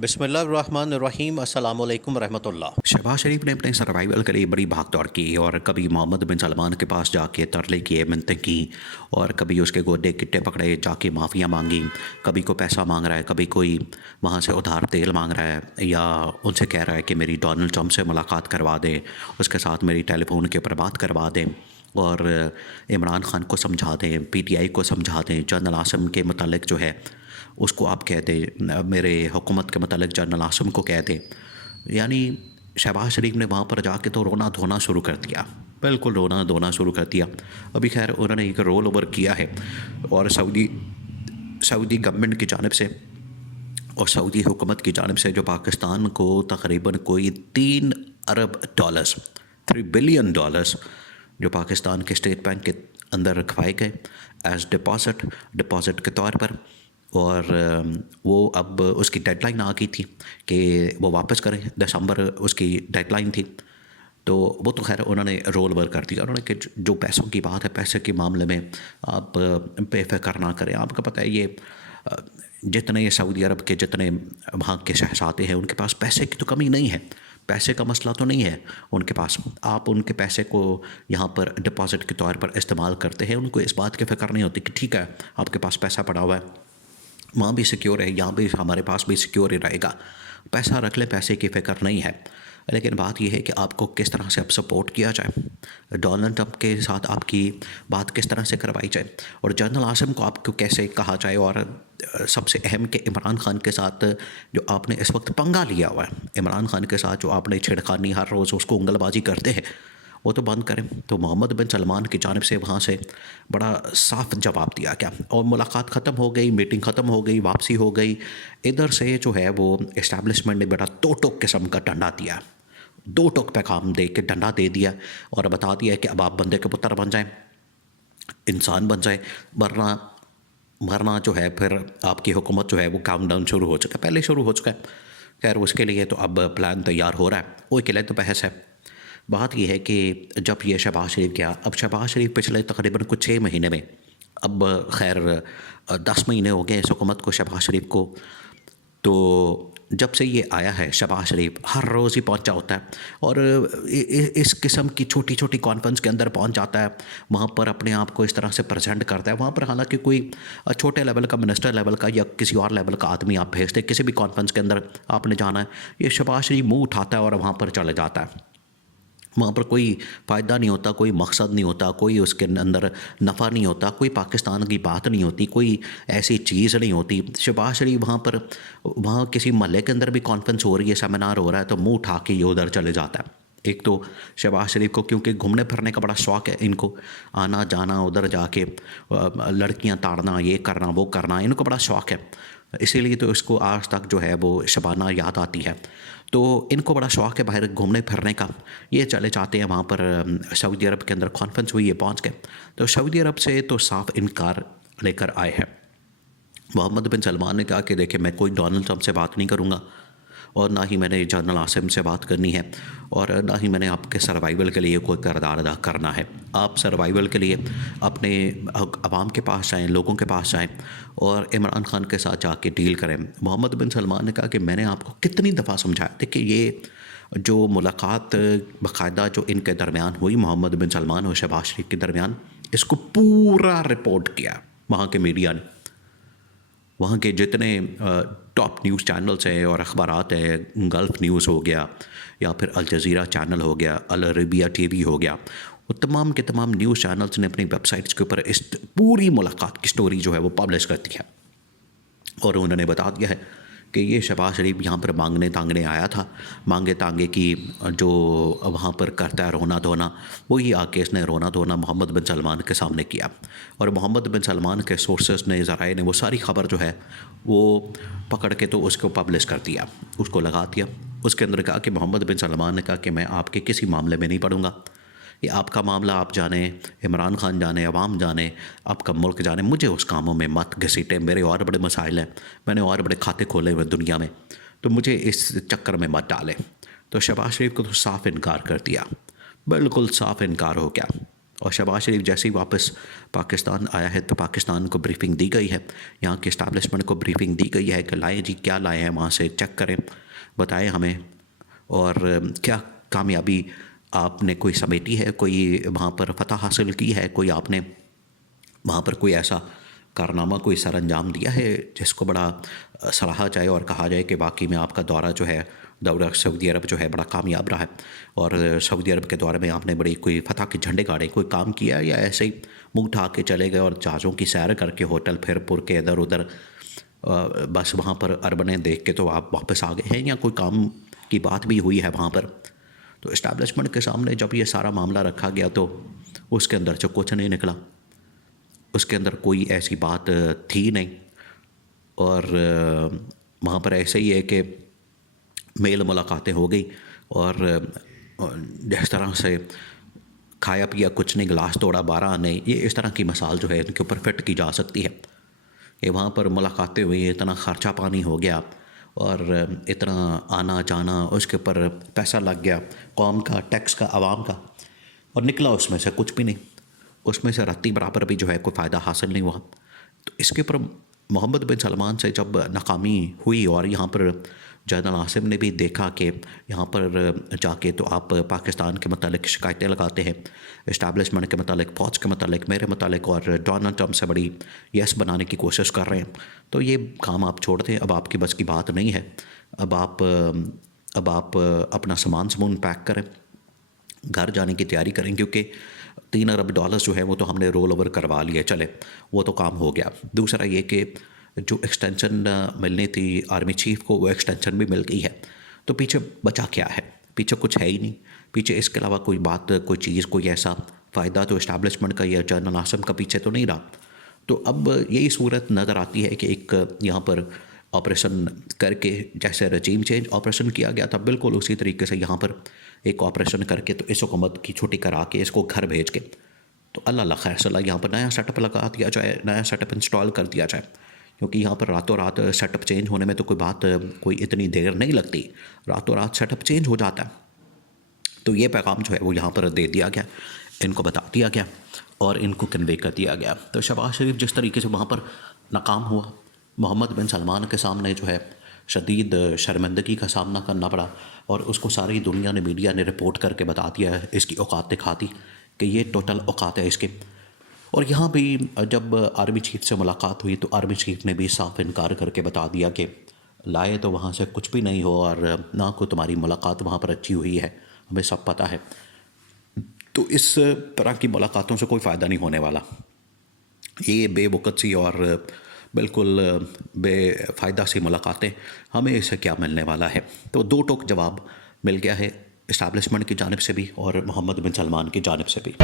बिस्मिल्लाहिर्रहमानिर्रहीम अस्सलाम वालेकुम रहमतुल्लाह। शहबाज शरीफ ने अपने सर्वाइवल के लिए बड़ी भाग दौड़ की और कभी मोहम्मद बिन सलमान के पास जाके तरले किए, मिन्नतें की और कभी उसके गोदे गिट्टे पकड़े, जाके माफ़ियाँ मांगी। कभी कोई पैसा मांग रहा है, कभी कोई वहाँ से उधार तेल मांग रहा है या उनसे कह रहा है कि मेरी डोनाल्ड ट्रंप से मुलाकात करवा दें, उसके साथ मेरी टेलीफोन के ऊपर बात करवा दें और इमरान खान को समझा दें, पीटीआई को समझा दें, जनरल आसिम के मतलब जो है उसको आप कह दें, मेरे हुकूमत के मतलब जनरल आसिम को कह दें। यानी शहबाज शरीफ ने वहाँ पर जाके तो रोना धोना शुरू कर दिया, बिल्कुल रोना धोना शुरू कर दिया। अभी खैर उन्होंने एक रोल ओवर किया है और सऊदी सऊदी गवर्नमेंट की जानिब से और सऊदी हुकूमत की जानिब से जो पाकिस्तान को तकरीबन कोई $3 अरब, $3 बिलियन जो पाकिस्तान के स्टेट बैंक के अंदर रखवाए गए एज डिपॉज़िट के तौर पर। और वो अब उसकी डेडलाइन आ गई थी कि वो वापस करें, दिसंबर उसकी डेडलाइन थी। तो वो तो खैर उन्होंने रोल ओवर कर दिया। उन्होंने कि जो पैसों की बात है, पैसे के मामले में आप बेफिक्र ना करें। आपको पता है ये जितने ये सऊदी अरब के जितने वहाँ के शहज़ादे हैं उनके पास पैसे की तो कमी नहीं है, पैसे का मसला तो नहीं है उनके पास। आप उनके पैसे को यहाँ पर डिपॉज़िट के तौर पर इस्तेमाल करते हैं, उनको इस बात की फ़िक्र नहीं होती कि ठीक है आपके पास पैसा पड़ा हुआ है, वहाँ भी सिक्योर है, यहाँ भी हमारे पास भी सिक्योर ही रहेगा, पैसा रख ले, पैसे की फ़िक्र नहीं है। लेकिन बात यह है कि आपको किस तरह से अब सपोर्ट किया जाए, डोनाल्ड ट्रंप के साथ आपकी बात किस तरह से करवाई जाए और जनरल आसिम को आपको कैसे कहा जाए। और सबसे अहम कि इमरान खान के साथ जो आपने इस वक्त पंगा लिया हुआ है, इमरान खान के साथ जो आपने छिड़खानी हर रोज़ उसको उंगलबाजी करते हैं, वो तो बंद करें। तो मोहम्मद बिन सलमान की जानिब से वहाँ से बड़ा साफ जवाब दिया गया और मुलाकात ख़त्म हो गई, मीटिंग ख़त्म हो गई, वापसी हो गई। इधर से जो है वो इस्टेब्लिशमेंट ने बड़ा दो टोक किस्म का डंडा दिया, दो टोक पैगाम दे के डंडा दे दिया और बता दिया कि अब आप बंदे के पुत्र बन जाएं, इंसान बन जाए, वरना वरना जो है फिर आपकी हुकूमत जो है वो काउंटडाउन शुरू हो चुका है, पहले शुरू हो चुका है। खैर उसके लिए तो अब प्लान तैयार हो रहा है, वो के लिए तो बहस है। बात यह है कि जब ये शहबाज शरीफ गया, अब शहबाज शरीफ पिछले तकरीबन कुछ 6 महीने में, अब खैर 10 महीने हो गए इस हुकूमत को, शहबाज शरीफ को। तो जब से ये आया है शहबाज शरीफ हर रोज़ ही पहुंचा होता है और इस किस्म की छोटी छोटी कॉन्फ्रेंस के अंदर पहुंच जाता है, वहाँ पर अपने आप को इस तरह से प्रेजेंट करता है। वहाँ पर हालांकि कोई छोटे लेवल का, मिनिस्टर लेवल का या किसी और लेवल का आदमी आप भेजते, किसी भी कॉन्फ्रेंस के अंदर आपने जाना है, ये शहबाज शरीफ मुँह उठाता है और वहाँ पर चले जाता है। वहाँ पर कोई फ़ायदा नहीं होता, कोई मकसद नहीं होता, कोई उसके अंदर नफ़ा नहीं होता, कोई पाकिस्तान की बात नहीं होती, कोई ऐसी चीज़ नहीं होती। शहबाज शरीफ वहाँ पर, वहाँ किसी महल्ले के अंदर भी कॉन्फ्रेंस हो रही है, सेमिनार हो रहा है, तो मुंह उठा के ये उधर चले जाता है। एक तो शहबाज शरीफ को क्योंकि घूमने फिरने का बड़ा शौक़ है, इनको आना जाना, उधर जाके लड़कियाँ ताड़ना, ये करना वो करना, इनको बड़ा शौक़ है। इसीलिए तो इसको आज तक जो है वो शबाना याद आती है। तो इनको बड़ा शौक़ है बाहर घूमने फिरने का, ये चले जाते हैं वहाँ पर। सऊदी अरब के अंदर कॉन्फ्रेंस हुई है, पहुँच गए। तो सऊदी अरब से तो साफ इनकार लेकर आए हैं। मोहम्मद बिन सलमान ने कहा कि देखिए मैं कोई डोनाल्ड ट्रंप से बात नहीं करूँगा और ना ही मैंने जनरल आसिम से बात करनी है और ना ही मैंने आपके सर्वाइवल के लिए कोई किरदार अदा करना है। आप सर्वाइवल के लिए अपने अवाम के पास जाएँ, लोगों के पास जाएँ और इमरान खान के साथ जाके डील करें। मोहम्मद बिन सलमान ने कहा कि मैंने आपको कितनी दफ़ा समझाया। देखिए ये जो मुलाकात बाकायदा जो इनके दरमियान हुई, मोहम्मद बिन सलमान और शहबाज शरीफ के दरमियान, इसको पूरा रिपोर्ट किया वहाँ के मीडिया ने। वहाँ के जितने टॉप न्यूज़ चैनल्स हैं और अखबारात हैं, गल्फ़ न्यूज़ हो गया या फिर अल जज़ीरा चैनल हो गया, अल अरबिया टीवी हो गया, वो तमाम के तमाम न्यूज़ चैनल्स ने अपनी वेबसाइट्स के ऊपर इस पूरी मुलाकात की स्टोरी जो है वो पब्लिश कर दी है और उन्होंने बता दिया है कि ये शहबाज शरीफ यहाँ पर मांगने तांगने आया था। मांगे तांगे की जो वहाँ पर करता है रोना धोना, वही आके इसने रोना धोना मोहम्मद बिन सलमान के सामने किया और मोहम्मद बिन सलमान के सोर्सेस ने, ज़राए ने वो सारी खबर जो है वो पकड़ के तो उसको पब्लिश कर दिया, उसको लगा दिया। उसके अंदर कहा कि मोहम्मद बिन सलमान ने कहा कि मैं आपके किसी मामले में नहीं पड़ूँगा, ये आपका मामला आप जाने, इमरान खान जाने, अवाम जाने, आपका मुल्क जाने, मुझे उस कामों में मत घसीटे, मेरे और बड़े मसाइल हैं, मैंने और बड़े खाते खोले हुए दुनिया में, तो मुझे इस चक्कर में मत डालें। तो शहबाज शरीफ को तो साफ इनकार कर दिया, बिल्कुल साफ इनकार हो गया और शहबाज शरीफ जैसे ही वापस पाकिस्तान आया है तो पाकिस्तान को ब्रीफिंग दी गई है, यहाँ के इस्टेब्लिशमेंट को ब्रीफिंग दी गई है कि लाएँ जी, क्या लाए हैं वहाँ से, चेक करें, बताएं हमें, और क्या कामयाबी आपने कोई समेटी है, कोई वहाँ पर फतह हासिल की है, कोई आपने वहाँ पर कोई ऐसा कारनामा, कोई सर अंजाम दिया है जिसको बड़ा सराहा जाए और कहा जाए कि वाकई में आपका दौरा सऊदी अरब जो है बड़ा कामयाब रहा है, और सऊदी अरब के दौरे में आपने बड़ी कोई फतह के झंडे गाड़े, कोई काम किया, या ऐसे ही मुंह उठा के चले गए और जहाज़ों की सैर करके होटल फिर पुर के इधर उधर बस वहाँ पर अरबनें देख के तो आप वापस आ गए हैं, या कोई काम की बात भी हुई है वहाँ पर? तो इस्टेब्लिशमेंट के सामने जब ये सारा मामला रखा गया तो उसके अंदर से कुछ नहीं निकला, उसके अंदर कोई ऐसी बात थी नहीं, और वहाँ पर ऐसे ही है कि मेल मुलाकातें हो गई, और जिस तरह से खाया पिया कुछ नहीं, गिलास तोड़ा 12 आने, ये इस तरह की मिसाल जो है इनके ऊपर फिट की जा सकती है। ये वहाँ पर मुलाकातें हुई, इतना खर्चा पानी हो गया और इतना आना जाना, उसके ऊपर पैसा लग गया, कौम का, टैक्स का, आवाम का, और निकला उसमें से कुछ भी नहीं, उसमें से रत्ती बराबर भी जो है कोई फ़ायदा हासिल नहीं हुआ। तो इसके ऊपर मोहम्मद बिन सलमान से जब नाकामी हुई और यहाँ पर जनरल आसिम ने भी देखा कि यहाँ पर जाके तो आप पाकिस्तान के मतलब शिकायतें लगाते हैं, इस्टेब्लिशमेंट के मतलब, फ़ौज के मतलब, मेरे मतलब, और डोनाल्ड ट्रंप से बड़ी यस बनाने की कोशिश कर रहे हैं, तो ये काम आप छोड़ दें, अब आपकी बस की बात नहीं है। अब आप अपना सामान पैक करें, घर जाने की तैयारी करें, क्योंकि $3 अरब जो है वो तो हमने रोल ओवर करवा लिया, चले वो तो काम हो गया। दूसरा ये कि जो एक्सटेंशन मिलनी थी आर्मी चीफ को, वो एक्सटेंशन भी मिल गई है, तो पीछे बचा क्या है? पीछे कुछ है ही नहीं, पीछे इसके अलावा कोई बात, कोई चीज़, कोई ऐसा फ़ायदा तो इस्टेब्लिशमेंट का या जनरल आसिम का पीछे तो नहीं रहा। तो अब यही सूरत नज़र आती है कि एक यहाँ पर ऑपरेशन करके, जैसे रजीम चेंज ऑपरेशन किया गया था, बिल्कुल उसी तरीके से यहाँ पर एक ऑपरेशन करके तो इस हुकूमत की छुट्टी करा के इसको घर भेज के तो अल्लाह खैर सलाह यहाँ पर नया सेटअप लगा दिया जाए, नया सेटअप इंस्टॉल कर दिया जाए, क्योंकि यहाँ पर रातों रात सेटअप चेंज होने में तो कोई इतनी देर नहीं लगती, रातों रात सेटअप चेंज हो जाता है। तो ये पैगाम जो है वो यहाँ पर दे दिया गया, इनको बता दिया गया और इनको कन्वे कर दिया गया। तो शहबाज शरीफ जिस तरीके से वहाँ पर नाकाम हुआ, मोहम्मद बिन सलमान के सामने जो है शदीद शर्मिंदगी का सामना करना पड़ा, और उसको सारी दुनिया ने, मीडिया ने रिपोर्ट करके बता दिया है, इसकी औकात दिखा दी कि ये टोटल औकात है इसके। और यहाँ भी जब आर्मी चीफ से मुलाकात हुई तो आर्मी चीफ ने भी साफ इनकार करके बता दिया कि लाए तो वहाँ से कुछ भी नहीं हो, और ना को तुम्हारी मुलाकात वहाँ पर अच्छी हुई है, हमें सब पता है। तो इस तरह की मुलाकातों से कोई फ़ायदा नहीं होने वाला, ये बेवकूफ़ सी और बिल्कुल बेफ़ायदा सी मुलाकातें, हमें इससे क्या मिलने वाला है? तो दो टोक जवाब मिल गया है इस्टेब्लिशमेंट की जानिब से भी और मोहम्मद बिन सलमान की जानिब से भी।